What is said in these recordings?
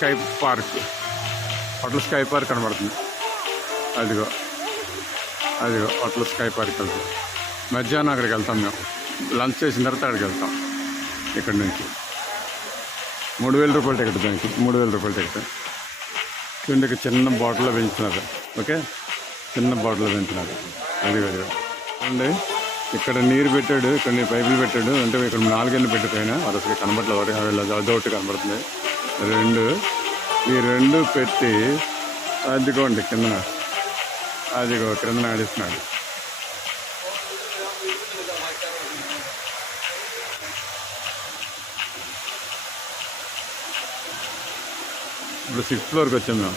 Sky park, hotel sky park కనబడుతుంది. అదిగో అదిగో హోటల్ స్కై పార్క్ వెళ్తాం. మధ్యాహ్నం అక్కడికి వెళ్తాం మేము. లంచ్ చేసిన తర్వాత అక్కడికి వెళ్తాం. ఇక్కడ నుంచి 3000 రూపాయల టికెట్, దానికి 3000 రూపాయల టికెట్. కిందకి చిన్న బాటిల్లో పెంచుతున్నారు. ఓకే, చిన్న బాటిల్లో పెంచుతున్నారు. అది అండి. ఇక్కడ నీరు పెట్టాడు, ఇక్కడ పైపులు పెట్టాడు. అంటే ఇక్కడ 4 గంటలు పెట్టి పైన అసలు కనబడలేదు. అదొకటి కనబడుతుంది. ఈ రెండు పెట్టి అదిగోండి కిందన, అదిగో కిందన ఆడిస్తున్నాడు. ఇప్పుడు 6th ఫ్లోర్కి వచ్చాం మేము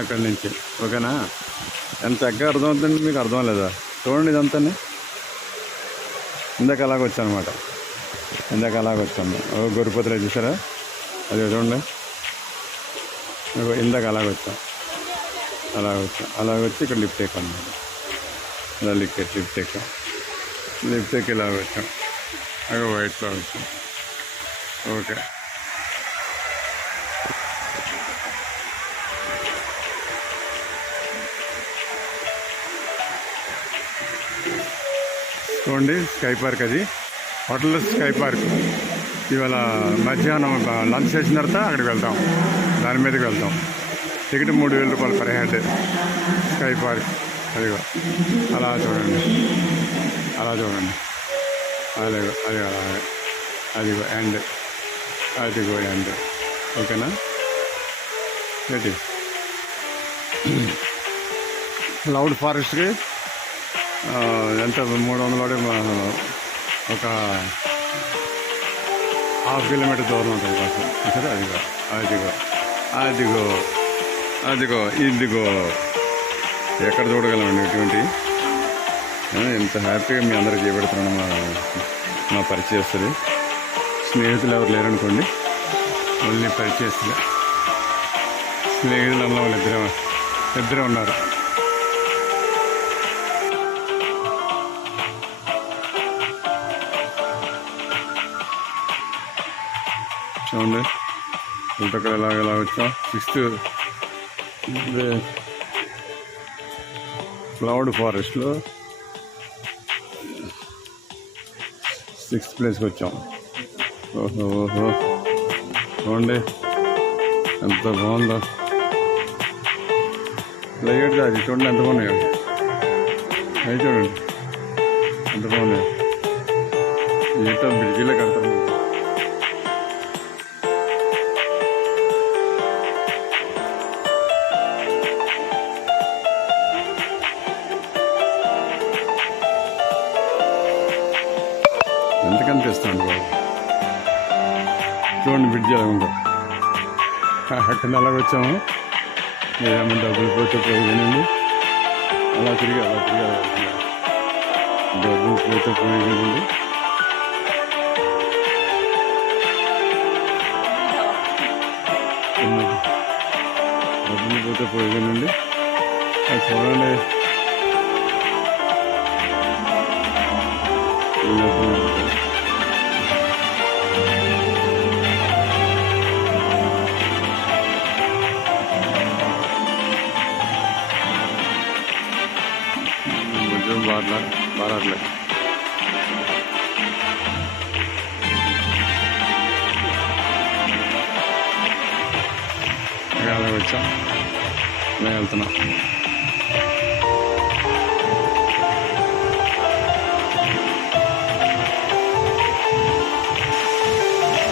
అక్కడి నుంచి. ఓకేనా? ఎంత చక్కగా అర్థమవుతుంది మీకు, అర్థం లేదా? చూడండి ఇదంతా. ఇందాక అలాగ వచ్చానమాట, ఇందాక అలాగ వచ్చాను. గొరిపోతలే చూసారా? అది చూడండి, ఇందాక అలాగ వచ్చాం. అలాగ వచ్చి ఇక్కడ లిఫ్ట్ ఎక్కాం అన్నమాట. ఇలా లిఫ్ట్ ఎక్కి ఇలాగ వచ్చాం. అవి వైట్లో వచ్చాం. ఓకే, చూడండి స్కై పార్క్. అది హోటల్ స్కై పార్క్. ఇవాళ మధ్యాహ్నం లంచ్ చేసిన తర్వాత అక్కడికి వెళ్తాం, దాని మీదకి వెళ్తాం. టికెట్ 3000 రూపాయలు పర్ హెడ్. స్కై పార్క్ అదిగో అలా చూడండి, అదిగో అదిగో ఎండ్. ఓకేనా? ఏంటి క్లౌడ్ ఫారెస్ట్కి ఎంత 300 ఒక ½ కిలోమీటర్ దూరం ఉంటుంది బస్సు. సరే, ఇదిగో ఎక్కడ చూడగలమండి ఇటువంటి. ఎంత హ్యాపీగా మీ అందరికి చేపెడుతున్నాను. మా పరిచయస్తులు, స్నేహితులు ఎవరు లేరనుకోండి, మళ్ళీ పరిచయస్తులే. స్నేహితులు అన్న వాళ్ళు ఇద్దరే ఉన్నారు. చూడండి ఇంతక్కడ ఎలా వచ్చాం. 6th క్లౌడ్ ఫారెస్ట్లో 6th ప్లేస్కి వచ్చాం. ఓహో చూడండి ఎంత బాగుందో. లైట్గా అది చూడండి ఎంత బాగున్నాయో. అవి చూడండి ఎంత బాగున్నాయి. ఏటో బ్రిడ్జిలో కడతారు. ఎంత కనిపిస్తుంది బాబు, చూడండి బ్రిడ్జ్ ఎలా ఉందో. అక్కడ అలాగ వచ్చాము. ఏమన్నా డబ్బులు పోతే పోయిందండి. అలా తిరిగి డబ్బులు పోతే పోయిందండి. డబ్బులు పోతే పోయిందండి. అది చూడండి. బారాట్లే అలాగే వచ్చాం. మేము వెళ్తున్నాం.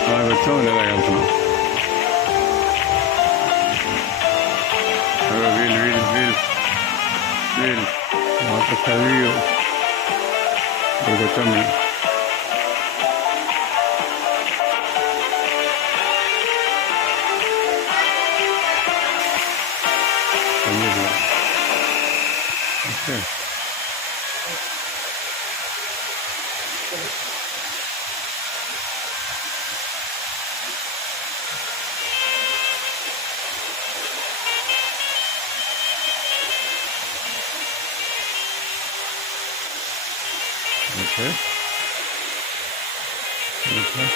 అలాగే వచ్చాం, లేదా వెళ్తున్నాం. వీల్ వాటర్ చదివి ఇక్కడికి వచ్చాం మేము. Okay, Okay. Okay.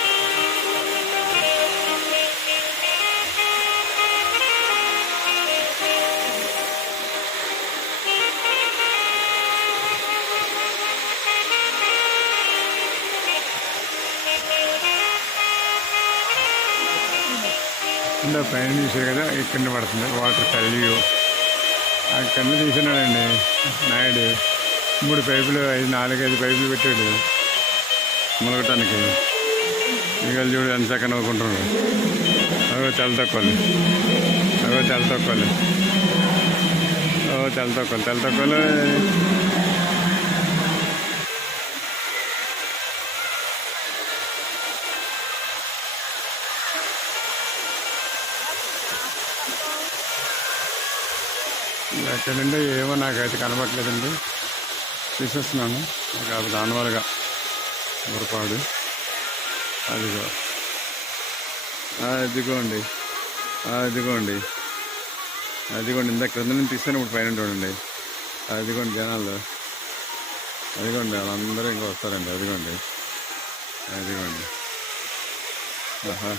ఇంకా పైన తీసారు కదా ఇక్కడ పడుతుంది వాటర్ కలియు అక్కడ తీసినాడండి నాయుడు 3 పైపులు 4-5 పైపులు పెట్టాడు మునగటానికి. ఈగలు చూడు ఎంత చక్కగా నవ్వుకుంటున్నాడు. అవో తెల్ల తక్కువలు తెల్ల తక్కువలు ఎక్కడంటే ఏమో నాకైతే కనబడట్లేదండి. తీసేస్తున్నాను కాకపోతే దానివల్లగా పొరపాడు. అదిగో అదిగోండి అదిగోండి అదిగోండి ఇందాక క్రింద నుంచి తీసాను ఇప్పుడు పైన చూడండి. అదిగోండి జనాలు అదిగోండి వాళ్ళందరూ ఇంకా వస్తారండి. అదిగోండి అదిగోండి ఆహా